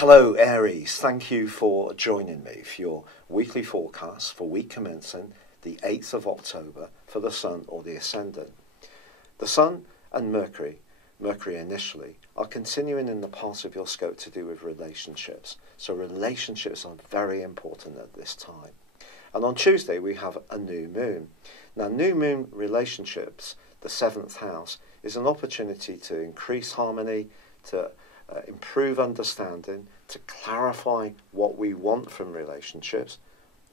Hello Aries, thank you for joining me for your weekly forecast for week commencing the 8th of October for the Sun or the Ascendant. The Sun and Mercury initially, are continuing in the part of your scope to do with relationships. So relationships are very important at this time. And on Tuesday we have a new moon. Now new moon relationships, the 7th house, is an opportunity to increase harmony, to improve understanding, to clarify what we want from relationships,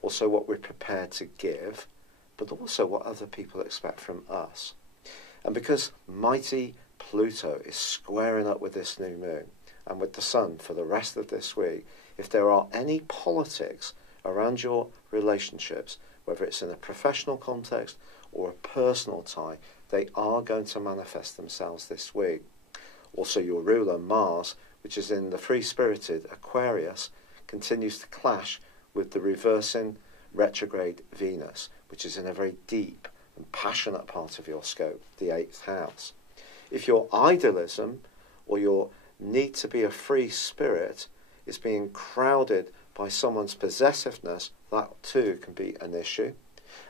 also what we're prepared to give, but also what other people expect from us. And because mighty Pluto is squaring up with this new moon and with the Sun for the rest of this week, if there are any politics around your relationships, whether it's in a professional context or a personal tie, they are going to manifest themselves this week. Also, your ruler, Mars, which is in the free-spirited Aquarius, continues to clash with the reversing retrograde Venus, which is in a very deep and passionate part of your scope, the 8th house. If your idealism or your need to be a free spirit is being crowded by someone's possessiveness, that too can be an issue.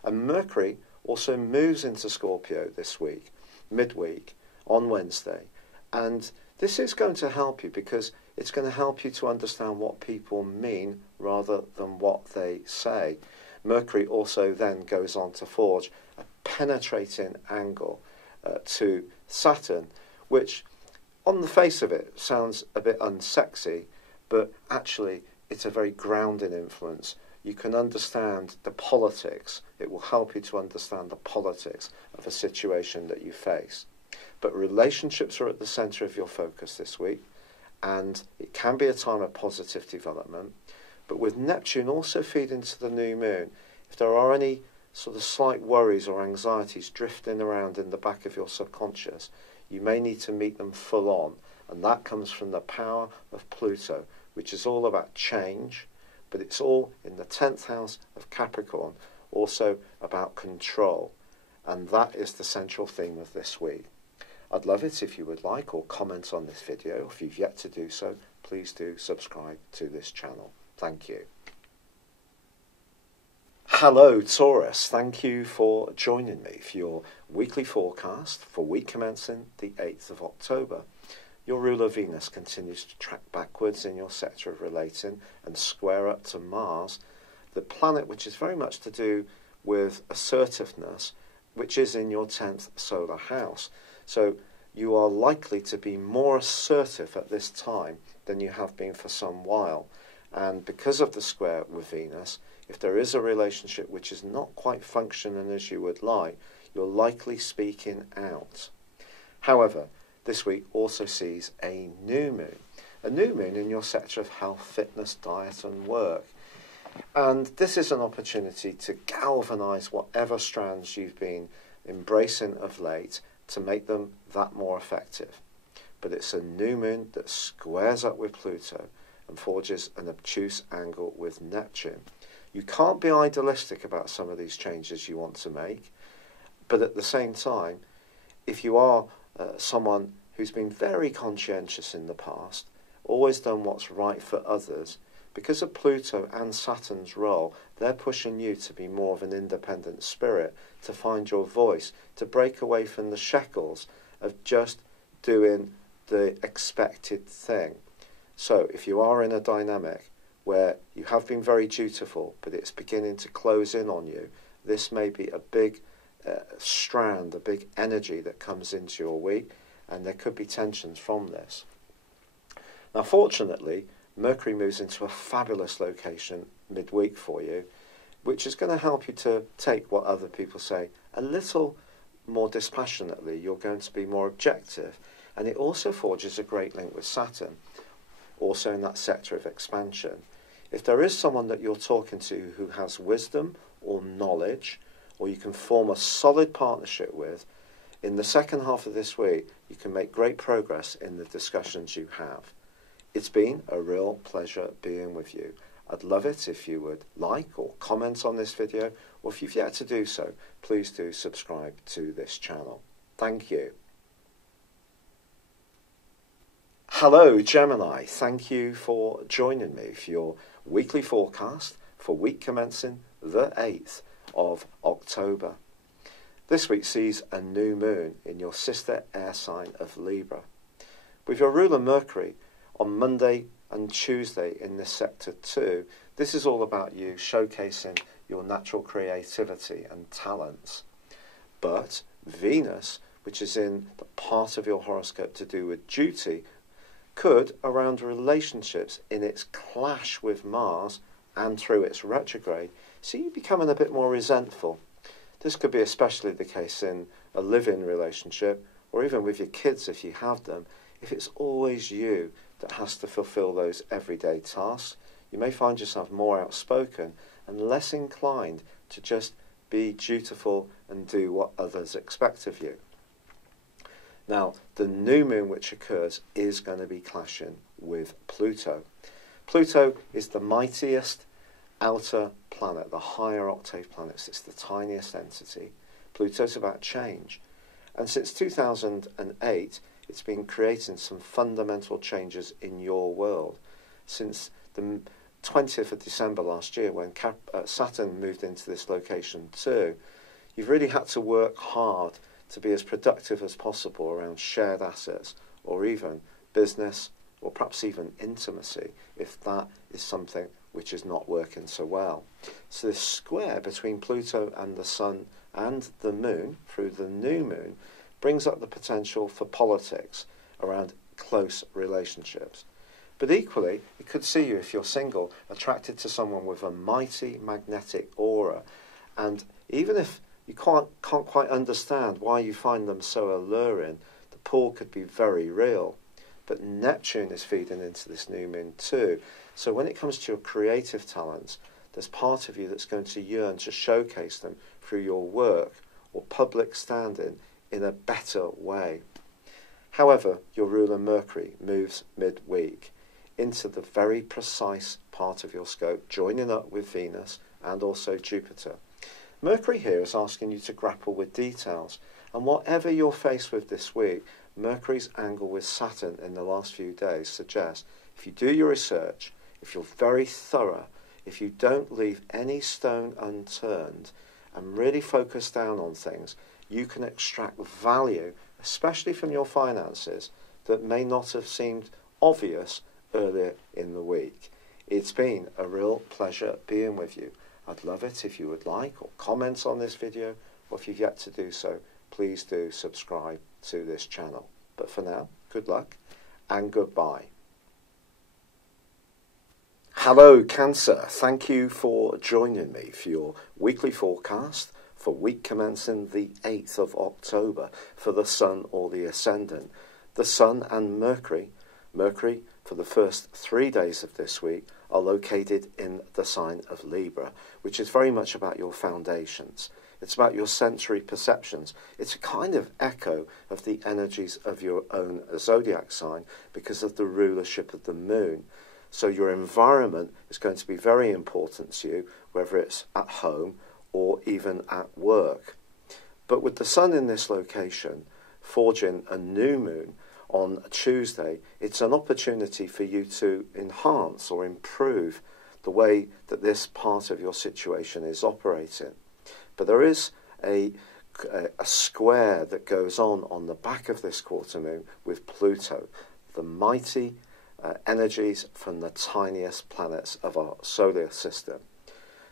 And Mercury also moves into Scorpio this week, midweek, on Wednesday. And this is going to help you because it's going to help you to understand what people mean rather than what they say. Mercury also then goes on to forge a penetrating angle to Saturn, which on the face of it sounds a bit unsexy, but actually it's a very grounding influence. You can understand the politics. It will help you to understand the politics of a situation that you face. But relationships are at the centre of your focus this week, and it can be a time of positive development. But with Neptune also feeding into the new moon, if there are any sort of slight worries or anxieties drifting around in the back of your subconscious, you may need to meet them full on, and that comes from the power of Pluto, which is all about change, but it's all in the 10th house of Capricorn, also about control, and that is the central theme of this week. I'd love it if you would like or comment on this video. If you've yet to do so, please do subscribe to this channel. Thank you. Hello Taurus, thank you for joining me for your weekly forecast for week commencing the 8th of October. Your ruler Venus continues to track backwards in your sector of relating and square up to Mars, the planet which is very much to do with assertiveness, which is in your 10th solar house. So you are likely to be more assertive at this time than you have been for some while. And because of the square with Venus, if there is a relationship which is not quite functioning as you would like, you're likely speaking out. However, this week also sees a new moon in your sector of health, fitness, diet and work. And this is an opportunity to galvanise whatever strands you've been embracing of late to make them that more effective. But it's a new moon that squares up with Pluto and forges an obtuse angle with Neptune. You can't be idealistic about some of these changes you want to make, but at the same time, if you are someone who's been very conscientious in the past, always done what's right for others, because of Pluto and Saturn's role, they're pushing you to be more of an independent spirit, to find your voice, to break away from the shackles of just doing the expected thing. So if you are in a dynamic where you have been very dutiful, but it's beginning to close in on you, this may be a big strand, a big energy that comes into your week, and there could be tensions from this. Now fortunately, Mercury moves into a fabulous location midweek for you, which is going to help you to take what other people say a little more dispassionately. You're going to be more objective. And it also forges a great link with Saturn, also in that sector of expansion. If there is someone that you're talking to who has wisdom or knowledge, or you can form a solid partnership with, in the second half of this week, you can make great progress in the discussions you have. It's been a real pleasure being with you. I'd love it if you would like or comment on this video, or if you've yet to do so, please do subscribe to this channel. Thank you. Hello Gemini, thank you for joining me for your weekly forecast for week commencing the 8th of October. This week sees a new moon in your sister air sign of Libra. With your ruler Mercury on Monday and Tuesday in this sector too, this is all about you showcasing your natural creativity and talents. But Venus, which is in the part of your horoscope to do with duty, could, around relationships in its clash with Mars and through its retrograde, see you becoming a bit more resentful. This could be especially the case in a live-in relationship, or even with your kids if you have them. If it's always you that has to fulfill those everyday tasks, you may find yourself more outspoken and less inclined to just be dutiful and do what others expect of you. Now, the new moon which occurs is going to be clashing with Pluto. Pluto is the mightiest outer planet, the higher octave planets. It's the tiniest entity. Pluto's about change. And since 2008, it's been creating some fundamental changes in your world. Since the 20th of December last year, when Saturn moved into this location too, you've really had to work hard to be as productive as possible around shared assets, or even business, or perhaps even intimacy, if that is something which is not working so well. So this square between Pluto and the Sun and the Moon, through the new moon, brings up the potential for politics around close relationships. But equally, it could see you, if you're single, attracted to someone with a mighty magnetic aura. And even if you can't quite understand why you find them so alluring, the pull could be very real. But Neptune is feeding into this new moon too. So when it comes to your creative talents, there's part of you that's going to yearn to showcase them through your work or public standing in a better way. However, your ruler Mercury moves midweek into the very precise part of your scope, joining up with Venus and also Jupiter. Mercury here is asking you to grapple with details, and whatever you're faced with this week, Mercury's angle with Saturn in the last few days suggests if you do your research, if you're very thorough, if you don't leave any stone unturned and really focus down on things, you can extract value, especially from your finances, that may not have seemed obvious earlier in the week. It's been a real pleasure being with you. I'd love it if you would like or comment on this video, or if you've yet to do so, please do subscribe to this channel. But for now, good luck and goodbye. Hello Cancer, thank you for joining me for your weekly forecast for week commencing the 8th of October for the Sun or the Ascendant. The Sun and Mercury for the first 3 days of this week are located in the sign of Libra, which is very much about your foundations. It's about your sensory perceptions. It's a kind of echo of the energies of your own zodiac sign because of the rulership of the moon. So your environment is going to be very important to you, whether it's at home or even at work. But with the Sun in this location, forging a new moon on Tuesday, it's an opportunity for you to enhance or improve the way that this part of your situation is operating. But there is a square that goes on the back of this quarter moon with Pluto, the mighty energies from the tiniest planets of our solar system.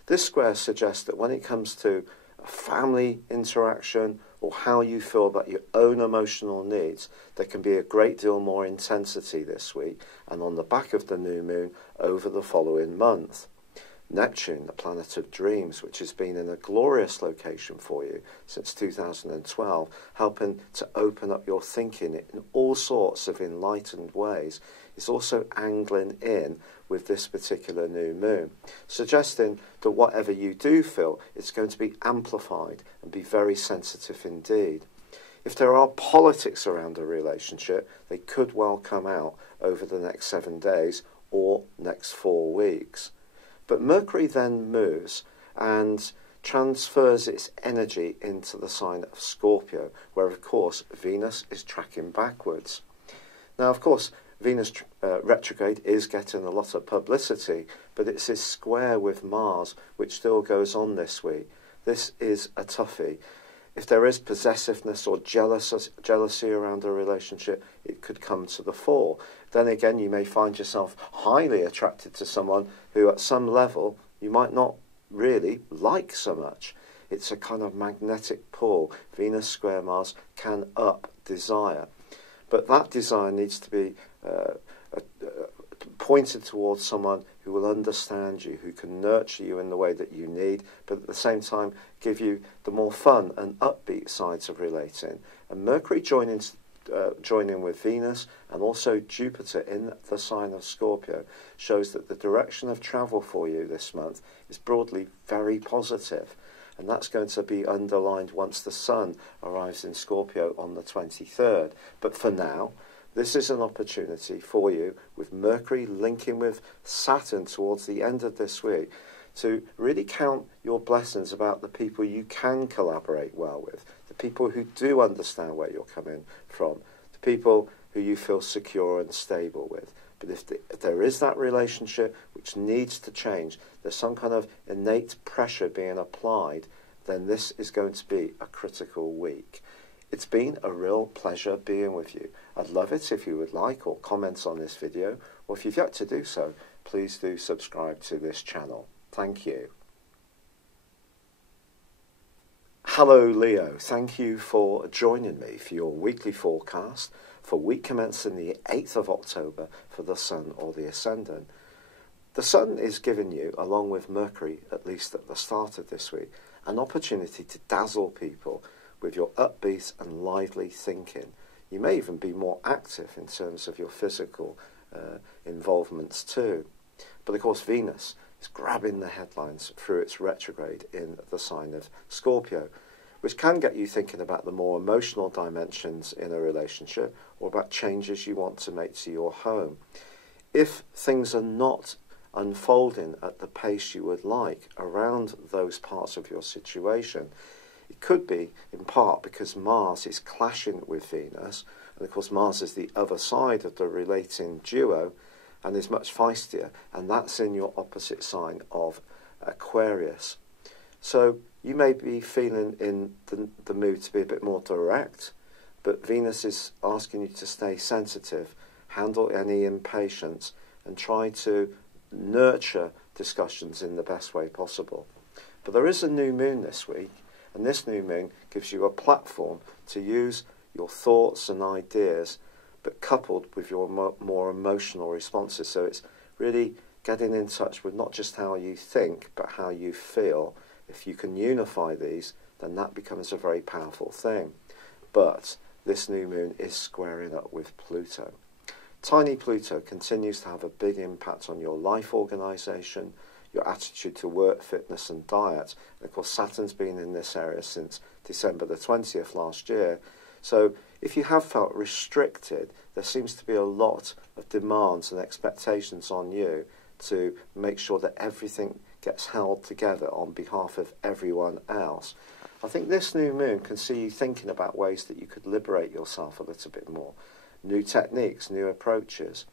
This square suggests that when it comes to a family interaction or how you feel about your own emotional needs, there can be a great deal more intensity this week and on the back of the new moon over the following month. Neptune, the planet of dreams, which has been in a glorious location for you since 2012, helping to open up your thinking in all sorts of enlightened ways, is also angling in with this particular new moon, suggesting that whatever you do feel, it's going to be amplified and be very sensitive indeed. If there are politics around a relationship, they could well come out over the next 7 days or next 4 weeks. But Mercury then moves and transfers its energy into the sign of Scorpio, where, of course, Venus is tracking backwards. Now, of course, Venus retrograde is getting a lot of publicity, but it's this square with Mars, which still goes on this week. This is a toughie. If there is possessiveness or jealousy around a relationship, it could come to the fore. Then again, you may find yourself highly attracted to someone who at some level you might not really like so much. It's a kind of magnetic pull. Venus square Mars can up desire. But that desire needs to be pointed towards someone who will understand you, who can nurture you in the way that you need, but at the same time give you the more fun and upbeat sides of relating. And Mercury joining with Venus and also Jupiter in the sign of Scorpio shows that the direction of travel for you this month is broadly very positive. And that's going to be underlined once the Sun arrives in Scorpio on the 23rd. But for now, this is an opportunity for you, with Mercury linking with Saturn towards the end of this week, to really count your blessings about the people you can collaborate well with, the people who do understand where you're coming from, the people who you feel secure and stable with. But if there is that relationship which needs to change, there's some kind of innate pressure being applied, then this is going to be a critical week. It's been a real pleasure being with you. I'd love it if you would like or comment on this video, or if you've yet to do so, please do subscribe to this channel. Thank you. Hello Leo, thank you for joining me for your weekly forecast for week commencing the 8th of October for the Sun or the Ascendant. The Sun is giving you, along with Mercury, at least at the start of this week, an opportunity to dazzle people with your upbeat and lively thinking. You may even be more active in terms of your physical involvements too. But of course Venus is grabbing the headlines through its retrograde in the sign of Scorpio, which can get you thinking about the more emotional dimensions in a relationship or about changes you want to make to your home. If things are not unfolding at the pace you would like around those parts of your situation, it could be in part because Mars is clashing with Venus, and of course Mars is the other side of the relating duo and is much feistier, and that's in your opposite sign of Aquarius. So you may be feeling in the mood to be a bit more direct, but Venus is asking you to stay sensitive, handle any impatience, and try to nurture discussions in the best way possible. But there is a new moon this week, and this new moon gives you a platform to use your thoughts and ideas, but coupled with your more emotional responses. So it's really getting in touch with not just how you think, but how you feel. If you can unify these, then that becomes a very powerful thing. But this new moon is squaring up with Pluto. Tiny Pluto continues to have a big impact on your life organisation, your attitude to work, fitness and diet. And of course Saturn's been in this area since December the 20th last year. So if you have felt restricted, there seems to be a lot of demands and expectations on you to make sure that everything gets held together on behalf of everyone else. I think this new moon can see you thinking about ways that you could liberate yourself a little bit more. New techniques, new approaches.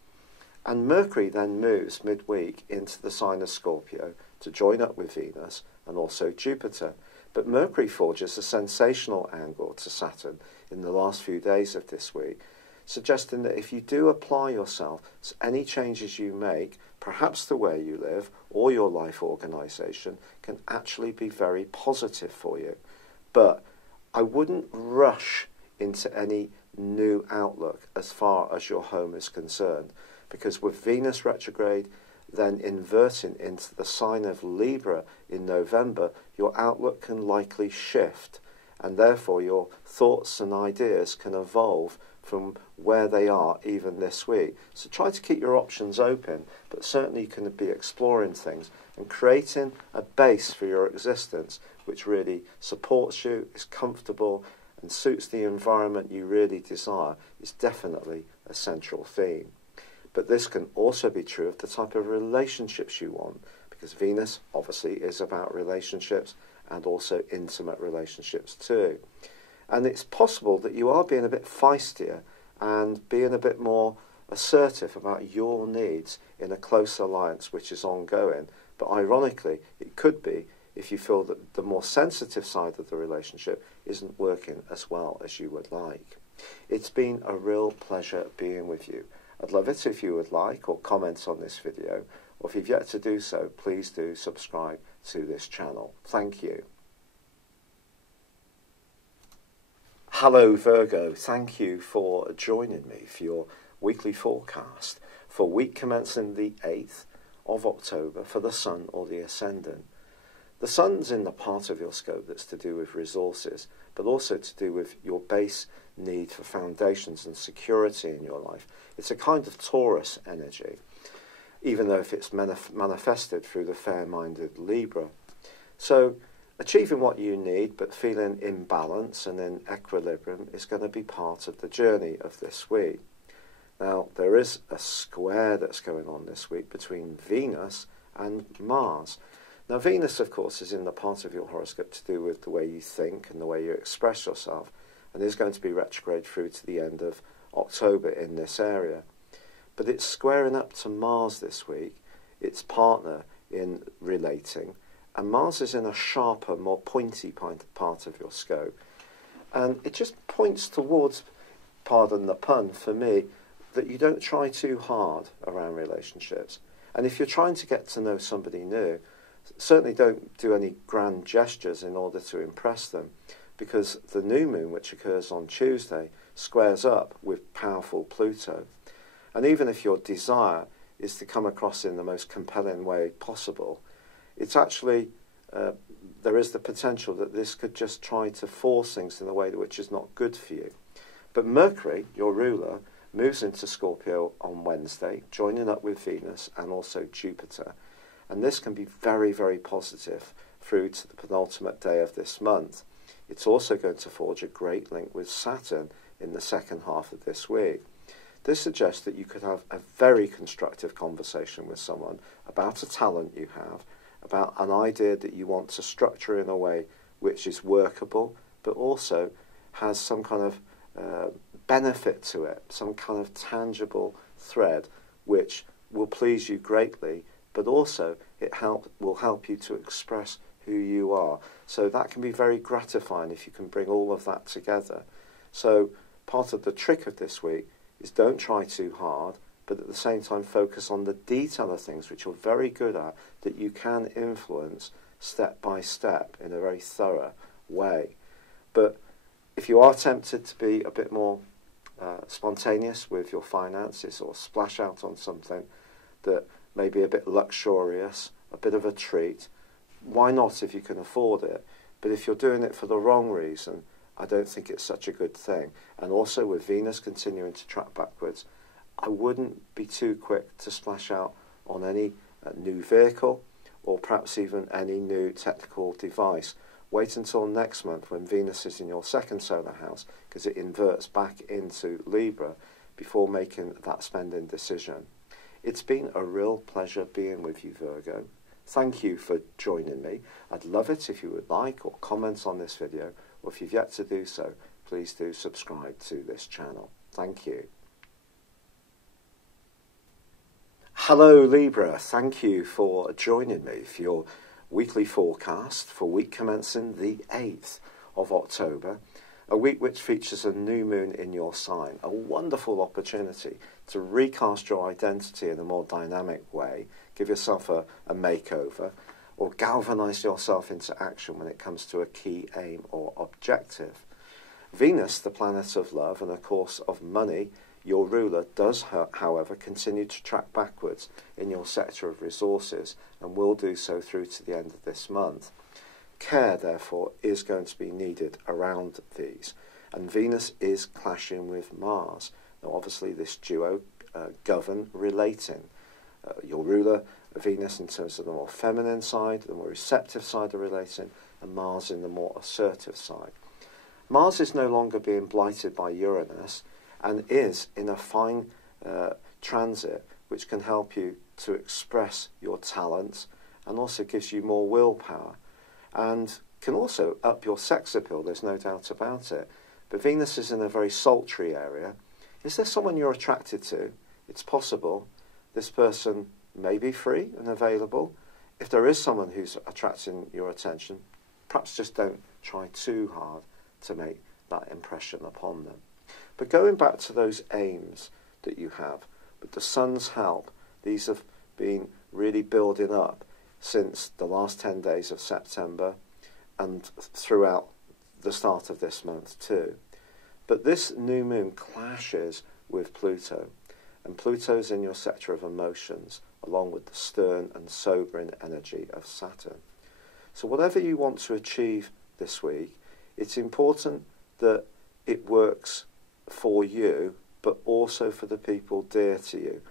And Mercury then moves midweek into the sign of Scorpio to join up with Venus and also Jupiter. But Mercury forges a sensational angle to Saturn in the last few days of this week, suggesting that if you do apply yourself to any changes you make, perhaps the way you live or your life organisation can actually be very positive for you. But I wouldn't rush into any new outlook as far as your home is concerned, because with Venus retrograde then inverting into the sign of Libra in November, your outlook can likely shift, and therefore your thoughts and ideas can evolve from where they are even this week. So try to keep your options open, but certainly you can be exploring things and creating a base for your existence which really supports you, is comfortable and suits the environment you really desire is definitely a central theme. But this can also be true of the type of relationships you want, because Venus obviously is about relationships and also intimate relationships too. And it's possible that you are being a bit feistier and being a bit more assertive about your needs in a close alliance which is ongoing. But ironically, it could be if you feel that the more sensitive side of the relationship isn't working as well as you would like. It's been a real pleasure being with you. I'd love it if you would like or comment on this video, or if you've yet to do so, please do subscribe to this channel. Thank you. Hello Virgo, thank you for joining me for your weekly forecast for week commencing the 8th of October for the Sun or the Ascendant. The Sun's in the part of your scope that's to do with resources, but also to do with your base need for foundations and security in your life. It's a kind of Taurus energy, even though if it's manifested through the fair-minded Libra. So achieving what you need, but feeling in balance and in equilibrium is going to be part of the journey of this week. Now, there is a square that's going on this week between Venus and Mars. Now, Venus, of course, is in the part of your horoscope to do with the way you think and the way you express yourself, and is going to be retrograde through to the end of October in this area. But it's squaring up to Mars this week, its partner in relating, and Mars is in a sharper, more pointy part of your scope. And it just points towards, pardon the pun for me, that you don't try too hard around relationships. And if you're trying to get to know somebody new, certainly don't do any grand gestures in order to impress them, because the new moon, which occurs on Tuesday, squares up with powerful Pluto. And even if your desire is to come across in the most compelling way possible, it's actually, there is the potential that this could just try to force things in a way which is not good for you. But Mercury, your ruler, moves into Scorpio on Wednesday, joining up with Venus and also Jupiter. And this can be very, very positive through to the penultimate day of this month. It's also going to forge a great link with Saturn in the second half of this week. This suggests that you could have a very constructive conversation with someone about a talent you have, about an idea that you want to structure in a way which is workable, but also has some kind of benefit to it, some kind of tangible thread which will please you greatly, but also it will help you to express who you are. So that can be very gratifying if you can bring all of that together. So part of the trick of this week is don't try too hard, but at the same time focus on the detail of things which you're very good at, that you can influence step by step in a very thorough way. But if you are tempted to be a bit more spontaneous with your finances, or splash out on something that may be a bit luxurious, a bit of a treat, why not if you can afford it? But if you're doing it for the wrong reason, I don't think it's such a good thing. And also with Venus continuing to track backwards, I wouldn't be too quick to splash out on any new vehicle, or perhaps even any new technical device. Wait until next month when Venus is in your second solar house, because it inverts back into Libra, before making that spending decision. It's been a real pleasure being with you, Virgo. Thank you for joining me. I'd love it if you would like or comment on this video, or if you've yet to do so, please do subscribe to this channel. Thank you. Hello Libra, thank you for joining me for your weekly forecast for week commencing the 8th of October, a week which features a new moon in your sign, a wonderful opportunity to recast your identity in a more dynamic way, give yourself a makeover, or galvanize yourself into action when it comes to a key aim or objective. Venus, the planet of love and of course of money, your ruler, does however continue to track backwards in your sector of resources, and will do so through to the end of this month. Care, therefore, is going to be needed around these, and Venus is clashing with Mars. Now obviously this duo govern relating. Your ruler, Venus, in terms of the more feminine side, the more receptive side of relating, and Mars in the more assertive side. Mars is no longer being blighted by Uranus, and is in a fine transit which can help you to express your talents, and also gives you more willpower, and can also up your sex appeal, there's no doubt about it. But Venus is in a very sultry area. Is there someone you're attracted to? it's possible this person may be free and available. If there is someone who's attracting your attention, perhaps just don't try too hard to make that impression upon them. But going back to those aims that you have, with the sun's help, these have been really building up since the last 10 days of September and throughout the start of this month too. But this new moon clashes with Pluto, and Pluto's in your sector of emotions, along with the stern and sobering energy of Saturn. So whatever you want to achieve this week, it's important that it works for you, but also for the people dear to you.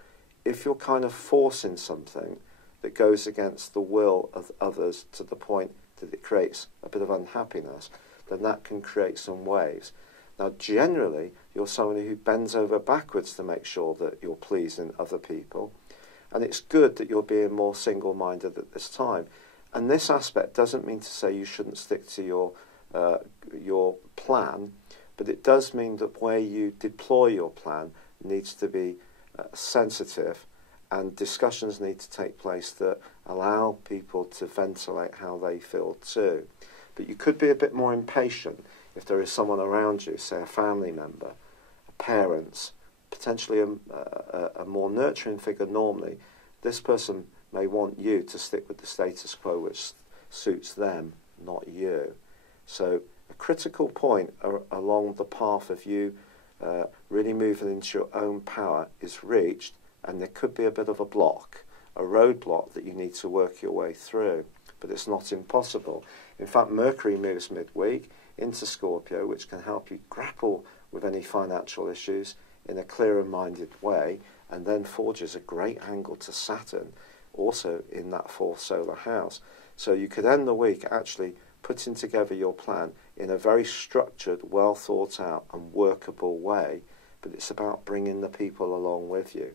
If you're kind of forcing something that goes against the will of others to the point that it creates a bit of unhappiness, then that can create some waves. Now, generally, you're someone who bends over backwards to make sure that you're pleasing other people, and it's good that you're being more single-minded at this time. And this aspect doesn't mean to say you shouldn't stick to your plan, but it does mean that where you deploy your plan needs to be sensitive, and discussions need to take place that allow people to ventilate how they feel too. But you could be a bit more impatient if there is someone around you, say a family member, parents, potentially a more nurturing figure normally. This person may want you to stick with the status quo which suits them, not you. So a critical point along the path of you really moving into your own power is reached, and there could be a bit of a block, a roadblock that you need to work your way through. But it's not impossible. In fact, Mercury moves midweek into Scorpio, which can help you grapple with any financial issues in a clearer-minded way, and then forges a great angle to Saturn, also in that fourth solar house. So you could end the week actually putting together your plan in a very structured, well thought out and workable way, but it's about bringing the people along with you.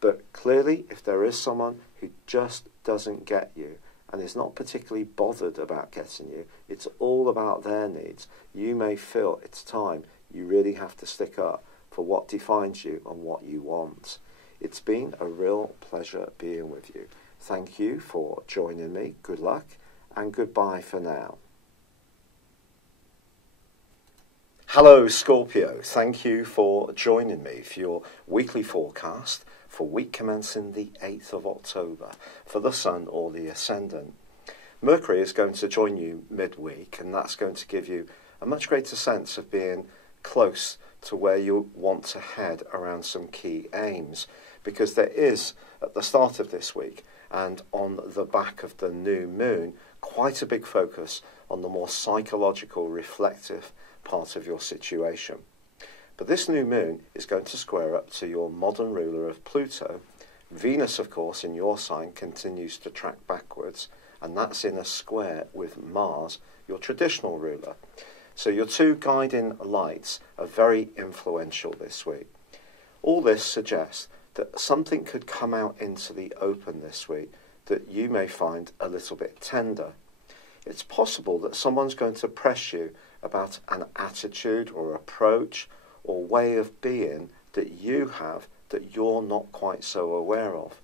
But clearly, if there is someone who just doesn't get you and is not particularly bothered about getting you, it's all about their needs. You may feel it's time you really have to stick up for what defines you and what you want. It's been a real pleasure being with you. Thank you for joining me. Good luck and goodbye for now. Hello Scorpio, thank you for joining me for your weekly forecast for week commencing the 8th of October for the Sun or the Ascendant. Mercury is going to join you midweek, and that's going to give you a much greater sense of being close to where you want to head around some key aims, because there is, at the start of this week and on the back of the new moon, quite a big focus on the more psychological, reflective part of your situation. But this new moon is going to square up to your modern ruler of Pluto. Venus, of course, in your sign continues to track backwards, and that's in a square with Mars, your traditional ruler. So your two guiding lights are very influential this week. All this suggests that something could come out into the open this week that you may find a little bit tender. It's possible that someone's going to press you about an attitude or approach or way of being that you have that you're not quite so aware of.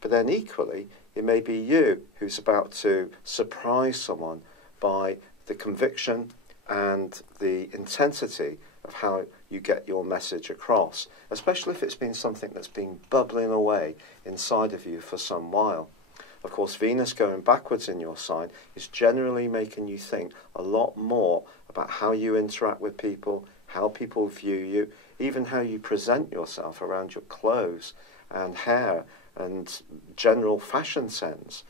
But then equally, it may be you who's about to surprise someone by the conviction and the intensity of how you get your message across, especially if it's been something that's been bubbling away inside of you for some while. Of course, Venus going backwards in your sign is generally making you think a lot more about how you interact with people, how people view you, even how you present yourself around your clothes and hair and general fashion sense.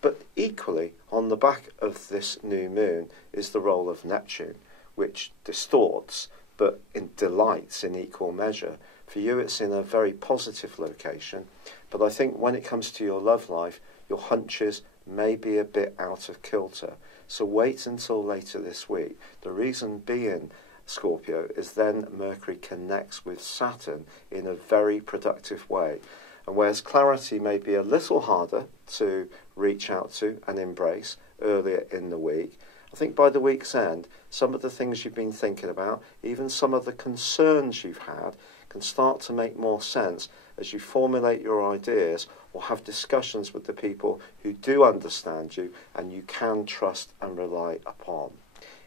But equally, on the back of this new moon is the role of Neptune, which distorts but delights in equal measure. For you, it's in a very positive location, but I think when it comes to your love life, your hunches may be a bit out of kilter. So wait until later this week. The reason being, Scorpio, is then Mercury connects with Saturn in a very productive way. And whereas clarity may be a little harder to reach out to and embrace earlier in the week, I think by the week's end, some of the things you've been thinking about, even some of the concerns you've had, can start to make more sense as you formulate your ideas or have discussions with the people who do understand you and you can trust and rely upon.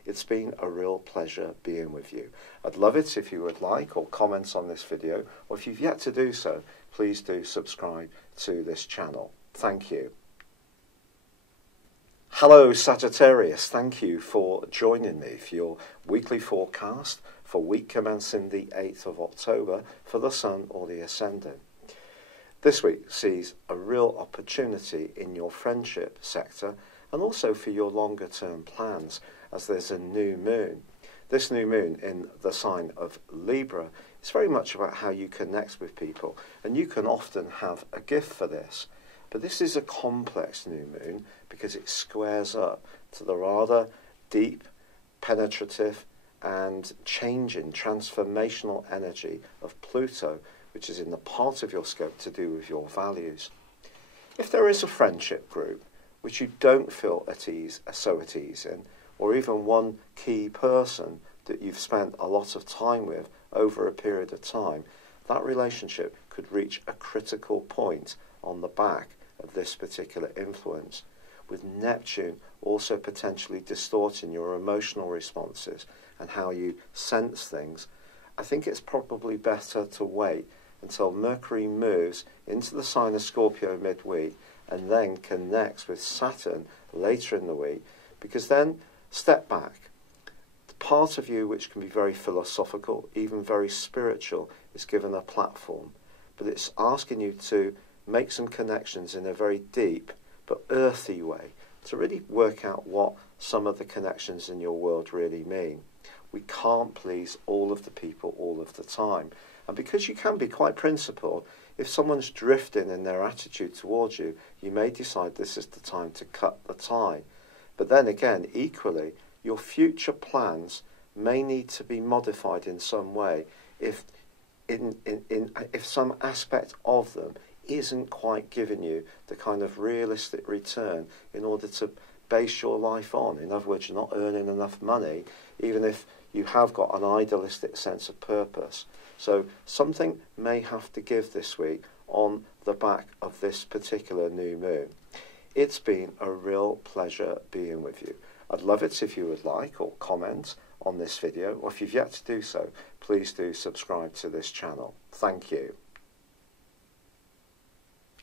It's been a real pleasure being with you. I'd love it if you would like or comment on this video, or if you've yet to do so, please do subscribe to this channel. Thank you. Hello Sagittarius, thank you for joining me for your weekly forecast for week commencing the 8th of October for the Sun or the Ascendant. This week sees a real opportunity in your friendship sector and also for your longer term plans as there's a new moon. This new moon in the sign of Libra is very much about how you connect with people, and you can often have a gift for this. But this is a complex new moon because it squares up to the rather deep, penetrative and changing, transformational energy of Pluto, which is in the part of your scope to do with your values. If there is a friendship group which you don't feel at ease in, or even one key person that you've spent a lot of time with over a period of time, that relationship could reach a critical point on the back of this particular influence, with Neptune also potentially distorting your emotional responses and how you sense things. I think it's probably better to wait until Mercury moves into the sign of Scorpio midweek and then connects with Saturn later in the week, because then step back. The part of you which can be very philosophical, even very spiritual, is given a platform, but it's asking you to make some connections in a very deep but earthy way to really work out what some of the connections in your world really mean. We can't please all of the people all of the time. And because you can be quite principled, if someone's drifting in their attitude towards you, you may decide this is the time to cut the tie. But then again, equally, your future plans may need to be modified in some way if some aspect of them isn't quite giving you the kind of realistic return in order to base your life on. In other words, you're not earning enough money, even if you have got an idealistic sense of purpose. So something may have to give this week on the back of this particular new moon. It's been a real pleasure being with you. I'd love it if you would like or comment on this video, or if you've yet to do so, please do subscribe to this channel. Thank you.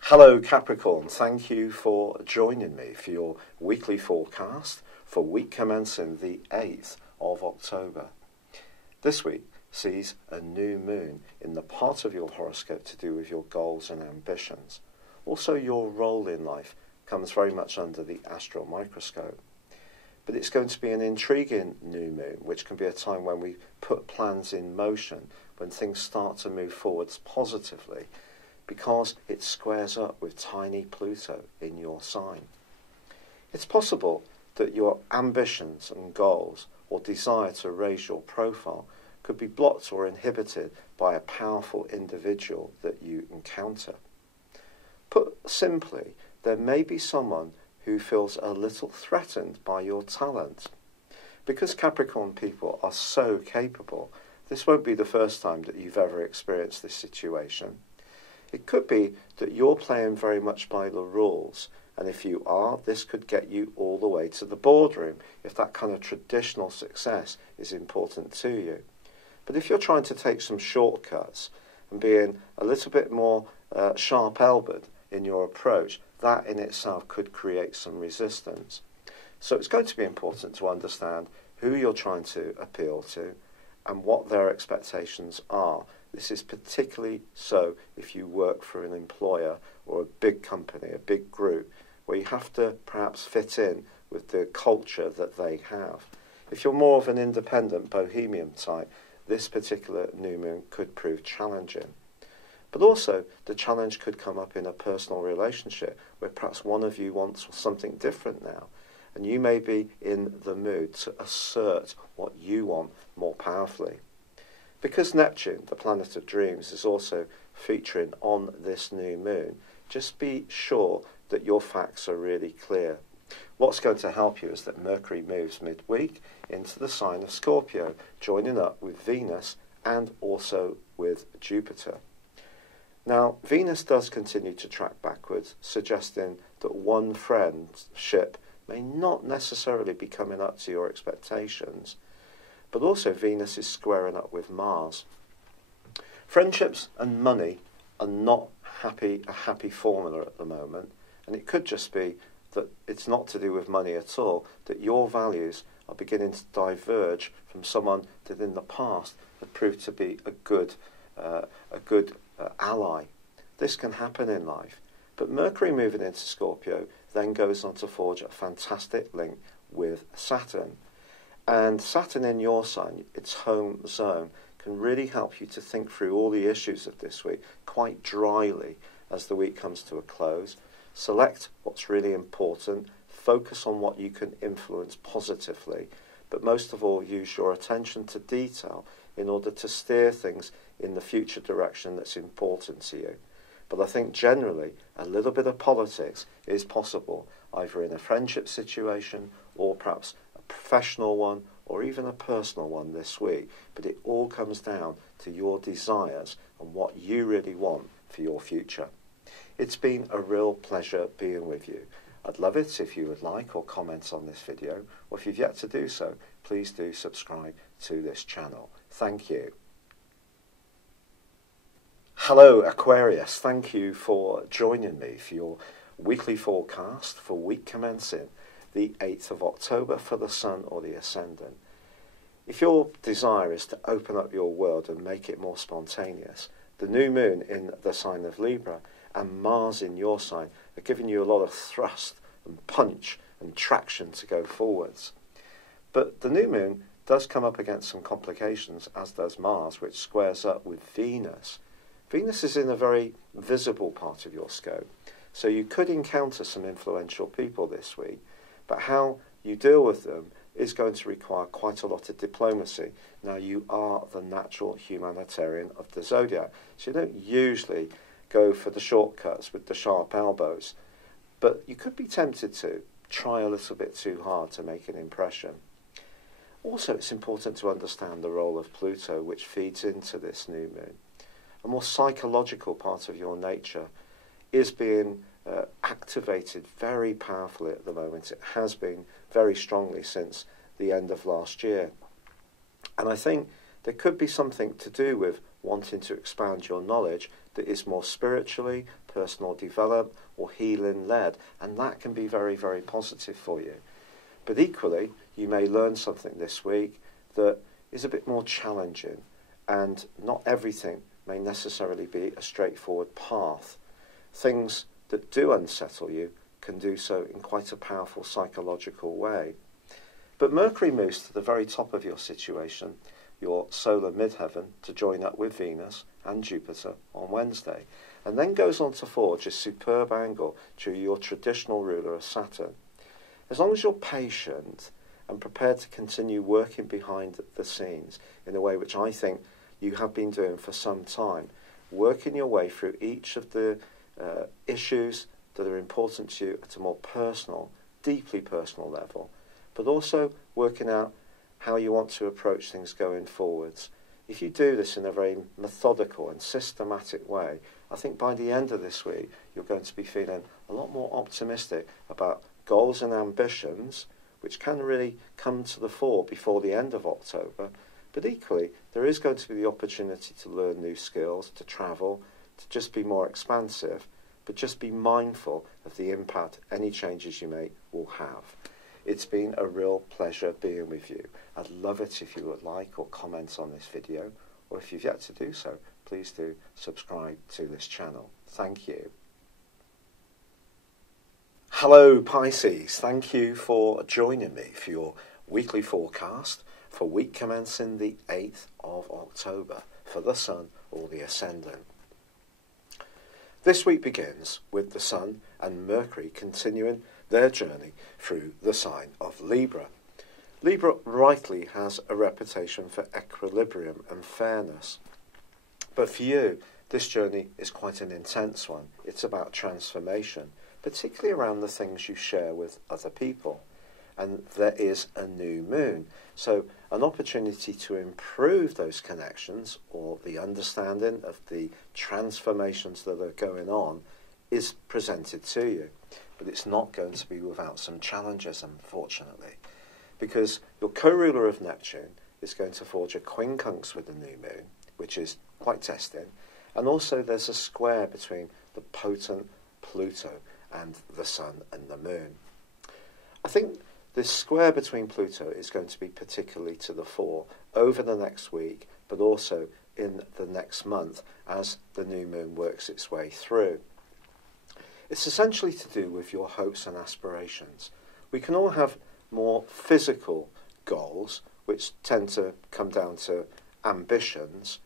Hello Capricorn, thank you for joining me for your weekly forecast for week commencing the 8th of October. This week sees a new moon in the part of your horoscope to do with your goals and ambitions. Also, your role in life comes very much under the astral microscope. But it's going to be an intriguing new moon, which can be a time when we put plans in motion, when things start to move forwards positively, because it squares up with tiny Pluto in your sign. It's possible that your ambitions and goals or desire to raise your profile could be blocked or inhibited by a powerful individual that you encounter. Put simply, there may be someone who feels a little threatened by your talent. Because Capricorn people are so capable, this won't be the first time that you've ever experienced this situation. It could be that you're playing very much by the rules, and if you are, this could get you all the way to the boardroom if that kind of traditional success is important to you. But if you're trying to take some shortcuts and being a little bit more sharp-elbowed in your approach, that in itself could create some resistance. So it's going to be important to understand who you're trying to appeal to and what their expectations are. This is particularly so if you work for an employer or a big company, a big group, where you have to perhaps fit in with the culture that they have. If you're more of an independent bohemian type, this particular new moon could prove challenging. But also, the challenge could come up in a personal relationship where perhaps one of you wants something different now, and you may be in the mood to assert what you want more powerfully. Because Neptune, the planet of dreams, is also featuring on this new moon, just be sure that your facts are really clear. What's going to help you is that Mercury moves midweek into the sign of Scorpio, joining up with Venus and also with Jupiter. Now, Venus does continue to track backwards, suggesting that one friendship may not necessarily be coming up to your expectations, but also Venus is squaring up with Mars. Friendships and money are not a happy formula at the moment, and it could just be that it's not to do with money at all, that your values are beginning to diverge from someone that in the past had proved to be a good ally. This can happen in life. But Mercury moving into Scorpio then goes on to forge a fantastic link with Saturn. And Saturn in your sign, its home zone, can really help you to think through all the issues of this week quite dryly as the week comes to a close. Select what's really important, focus on what you can influence positively, but most of all use your attention to detail in order to steer things in the future direction that's important to you. But I think generally a little bit of politics is possible, either in a friendship situation or perhaps a professional one or even a personal one this week. But it all comes down to your desires and what you really want for your future. It's been a real pleasure being with you. I'd love it if you would like or comment on this video, or if you've yet to do so, please do subscribe to this channel. Thank you. Hello Aquarius, thank you for joining me for your weekly forecast for week commencing the 8th of October for the Sun or the Ascendant. If your desire is to open up your world and make it more spontaneous, the new moon in the sign of Libra and Mars in your sign are giving you a lot of thrust and punch and traction to go forwards. But the new moon does come up against some complications, as does Mars, which squares up with Venus. Venus is in a very visible part of your scope, so you could encounter some influential people this week, but how you deal with them is going to require quite a lot of diplomacy. Now, you are the natural humanitarian of the Zodiac, so you don't usually go for the shortcuts with the sharp elbows, but you could be tempted to try a little bit too hard to make an impression. Also, it's important to understand the role of Pluto, which feeds into this new moon. A more psychological part of your nature is being activated very powerfully at the moment. It has been very strongly since the end of last year. And I think there could be something to do with wanting to expand your knowledge that is more spiritually, personal development or healing led, and that can be very, very positive for you. But equally, you may learn something this week that is a bit more challenging, and not everything may necessarily be a straightforward path. Things that do unsettle you can do so in quite a powerful psychological way. But Mercury moves to the very top of your situation, your solar midheaven, to join up with Venus and Jupiter on Wednesday, and then goes on to forge a superb angle to your traditional ruler of Saturn. As long as you're patient and prepared to continue working behind the scenes in a way which I think you have been doing for some time, working your way through each of the issues that are important to you at a more personal, deeply personal level, but also working out how you want to approach things going forwards. If you do this in a very methodical and systematic way, I think by the end of this week, you're going to be feeling a lot more optimistic about goals and ambitions, which can really come to the fore before the end of October. But equally, there is going to be the opportunity to learn new skills, to travel, to just be more expansive, but just be mindful of the impact any changes you make will have. It's been a real pleasure being with you. I'd love it if you would like or comment on this video, or if you've yet to do so, please do subscribe to this channel. Thank you. Hello Pisces, thank you for joining me for your weekly forecast for week commencing the 8th of October for the Sun or the Ascendant. This week begins with the Sun and Mercury continuing their journey through the sign of Libra. Libra rightly has a reputation for equilibrium and fairness. But for you, this journey is quite an intense one. It's about transformation. particularly around the things you share with other people. And there is a new moon. So an opportunity to improve those connections or the understanding of the transformations that are going on is presented to you. But it's not going to be without some challenges, unfortunately, because your co-ruler of Neptune is going to forge a quincunx with the new moon, which is quite testing. And also there's a square between the potent Pluto and the Sun and the Moon. I think this square between Pluto is going to be particularly to the fore over the next week, but also in the next month as the new moon works its way through. It's essentially to do with your hopes and aspirations. We can all have more physical goals, which tend to come down to ambitions,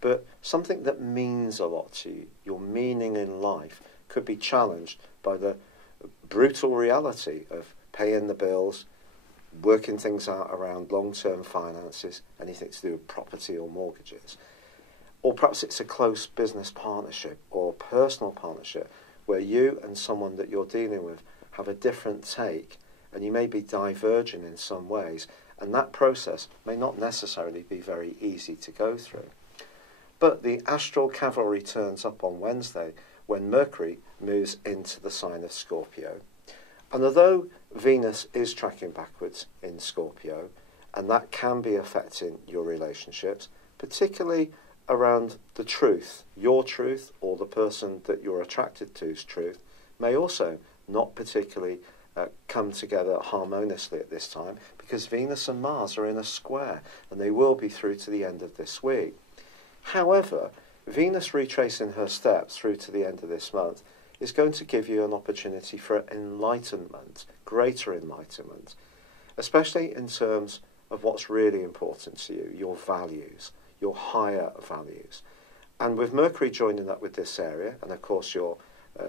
but something that means a lot to you, your meaning in life, could be challenged by the brutal reality of paying the bills, working things out around long-term finances, anything to do with property or mortgages. Or perhaps it's a close business partnership or personal partnership where you and someone that you're dealing with have a different take and you may be diverging in some ways, and that process may not necessarily be very easy to go through. But the astral cavalry turns up on Wednesday when Mercury moves into the sign of Scorpio. And although Venus is tracking backwards in Scorpio, and that can be affecting your relationships, particularly around the truth, your truth, or the person that you're attracted to's truth, may also not particularly come together harmoniously at this time, because Venus and Mars are in a square, and they will be through to the end of this week. However, Venus retracing her steps through to the end of this month is going to give you an opportunity for enlightenment, greater enlightenment, especially in terms of what's really important to you, your values, your higher values. And with Mercury joining up with this area, and of course your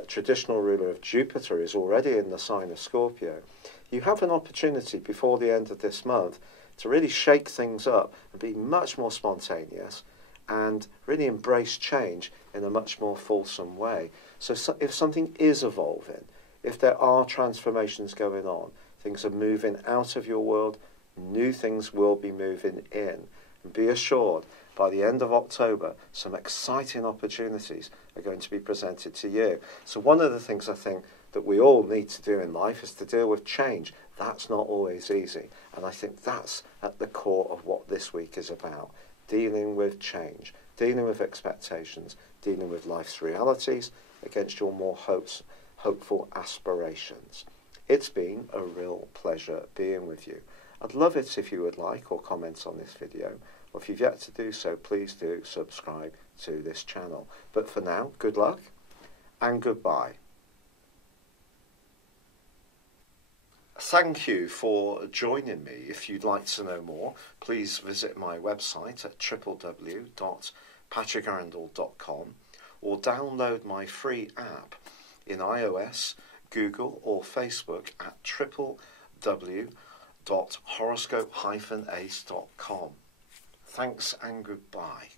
traditional ruler of Jupiter is already in the sign of Scorpio, you have an opportunity before the end of this month to really shake things up and be much more spontaneous and really embrace change in a much more fulsome way. So if something is evolving, if there are transformations going on, things are moving out of your world, new things will be moving in. And be assured, by the end of October, some exciting opportunities are going to be presented to you. So one of the things I think that we all need to do in life is to deal with change. That's not always easy. And I think that's at the core of what this week is about. Dealing with change, dealing with expectations, dealing with life's realities against your more hopeful aspirations. It's been a real pleasure being with you. I'd love it if you would like or comment on this video, or if you've yet to do so, please do subscribe to this channel. But for now, good luck and goodbye. Thank you for joining me. If you'd like to know more, please visit my website at www.patrickarundell.com or download my free app in iOS, Google or Facebook at www.horoscope-ace.com. Thanks and goodbye.